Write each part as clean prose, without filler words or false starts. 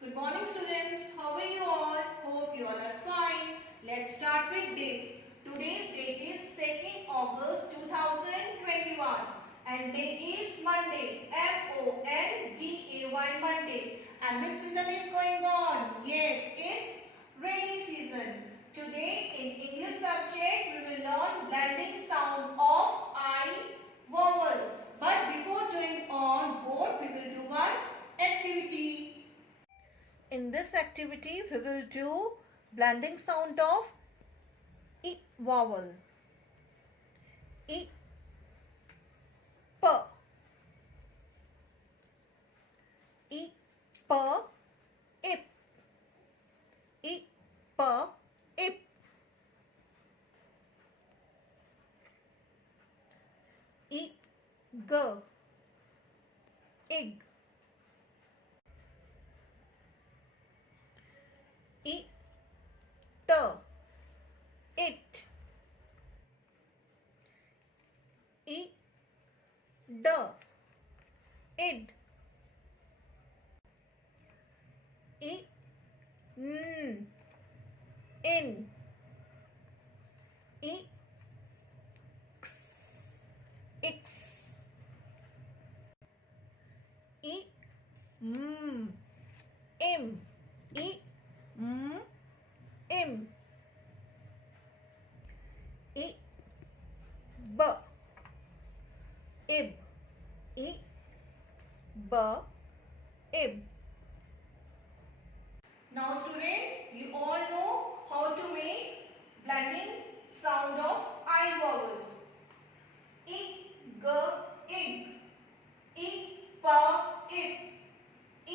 Good morning students. How are you all? Hope you all are fine. Let's start with day. Today's date is 2nd August 2021 and day is Monday. M-O-N-D-A-Y Monday. And which season is going on? Yes, it's rainy season. Today in English subject we will learn blending sound of I vowel. But before doing on board we will do one activity. In this activity, we will do blending sound of I vowel. I, P. I, P, ip. I, P, ip. I, G, ig. I, T, it. I, D, id. I, N, in. I, X, ix. I, M, im. I, M, im. I, B, ib. I, B, ib. Now student, you all know how to make blending sound of I vowel. I, G, ig. I, P, ip. I,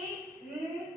N,